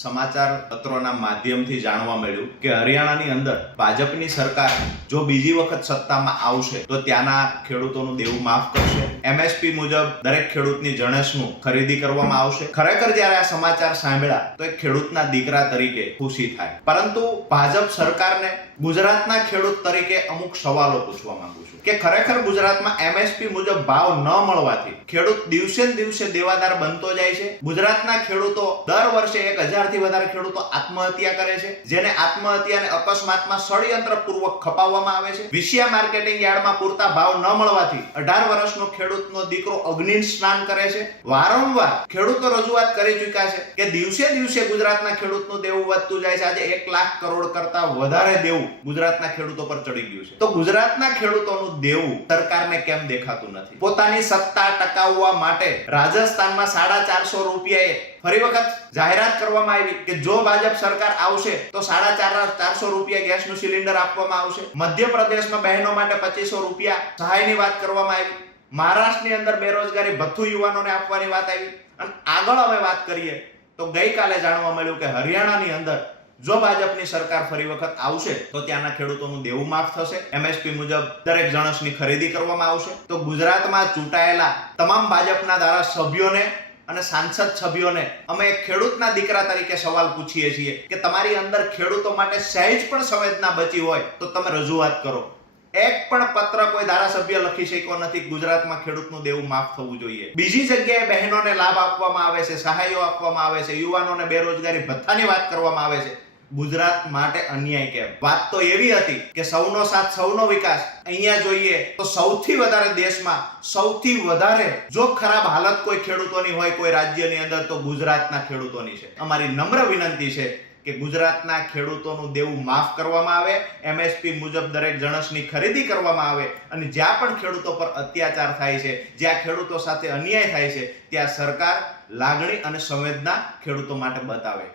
સમાચાર પત્રોના માધ્યમથી જાણવા મળ્યું કે હરિયાણાની અંદર ભાજપની સરકાર જો બીજી વખત સત્તામાં આવશે તો ત્યાંના ખેડૂતોનું દેવું માફ કરશે. MSP મુજબ દરેક ખેડૂતની જણસનું ખરીદી કરવામાં આવશે. ખરેખર જ્યારે આ સમાચાર સાંભળ્યા તો એક ખેડૂતના દીકરા તરીકે ખુશી થાય. પરંતુ ભાજપ સરકારને ગુજરાતના ખેડૂત તરીકે અમુક સવાલો પૂછવા માંગુ છું કે ખરેખર ગુજરાતમાં MSP મુજબ ભાવ ન મળવાથી ખેડૂત દિવસે ને દિવસે દેવાદાર બનતો જાય છે. ગુજરાતના ખેડૂતો દર વર્ષે 1000 થી વધારે ખેડૂતો આત્મહત્યા કરે છે, જેને આત્મહત્યાને અકસ્માતમાં ષડયંત્રપૂર્વક ખપાવવામાં આવે છે. વિશિયા માર્કેટિંગ યાર્ડમાં પૂરતા ભાવ ન મળવાથી 18 વર્ષનો ખેડૂતનો દીકરો અગ્નિ સ્નાન કરે છે. વારંવાર ખેડૂતો રજૂઆત કરી ચૂક્યા છે કે દિવસે દિવસે ગુજરાતના ખેડૂતનું દેવું વધતું જાય છે. આજે 1 લાખ કરોડ કરતા વધારે દેવું ગુજરાતના ખેડૂતો પર ચડી ગયું છે. તો ગુજરાતના ખેડૂતોનું દેવું સરકારને કેમ દેખાતું નથી? પોતાની સત્તા ટકાવવા માટે રાજસ્થાનમાં 450 રૂપિયાએ ફરી વખત જાહેરાત કરવામાં આવી કે જો ભાજપ સરકાર આવશે તો 450 રૂપિયા ગેસનું સિલિન્ડર આપવામાં આવશે. મધ્યપ્રદેશમાં બહેનો માટે 2500 રૂપિયા સહાયની વાત કરવામાં આવી. મહારાષ્ટ્રની અંદર બેરોજગારી ભથ્થું યુવાનોને આપવાની વાત આવી. અને આગળ હવે વાત કરીએ તો ગઈકાલે જાણવા મળ્યું કે હરિયાણાની અંદર જો ભાજપની સરકાર ફરી વખત આવશે તો ત્યાંના ખેડૂતોનું દેવું માફ થશે. MSP મુજબ દરેક જણસની ખરીદી કરવામાં આવશે. તો ગુજરાતમાં ચૂંટાયેલા તમામ ભાજપના ધારાસભ્યોને અને સાંસદ સભ્યોને અમે ખેડૂતના દીકરા તરીકે સવાલ પૂછીએ છીએ કે તમારી અંદર ખેડૂતો માટે સહેજ પણ સંવેદના બચી હોય તો તમે રજૂઆત કરો. એક પણ પત્ર કોઈ ધારાસભ્ય લખી શક્યો નથી ગુજરાતમાં ખેડૂતનું દેવું માફ થવું જોઈએ. બીજી જગ્યાએ બહેનોને લાભ આપવામાં આવે છે, સહાયો આપવામાં આવે છે, યુવાનોને બેરોજગારી ભથ્થાની વાત કરવામાં આવે છે. ગુજરાત માટે અન્યાય કેમ? વાત તો એવી હતી કે સૌનો સાથ સૌનો વિકાસ. અહીંયા જોઈએ તો સૌથી વધારે દેશમાં સૌથી વધારે જો ખરાબ હાલત કોઈ ખેડૂતોની હોય કોઈ રાજ્યની અંદર તો ગુજરાતના ખેડૂતોની છે. અમારી નમ્ર વિનંતી છે કે ગુજરાતના ખેડૂતોનું દેવું માફ કરવામાં આવે, MSP મુજબ દરેક જણસની ખરીદી કરવામાં આવે અને જ્યાં પણ ખેડૂતો પર અત્યાચાર થાય છે, જ્યાં ખેડૂતો સાથે અન્યાય થાય છે ત્યાં સરકાર લાગણી અને સંવેદના ખેડૂતો માટે બતાવે.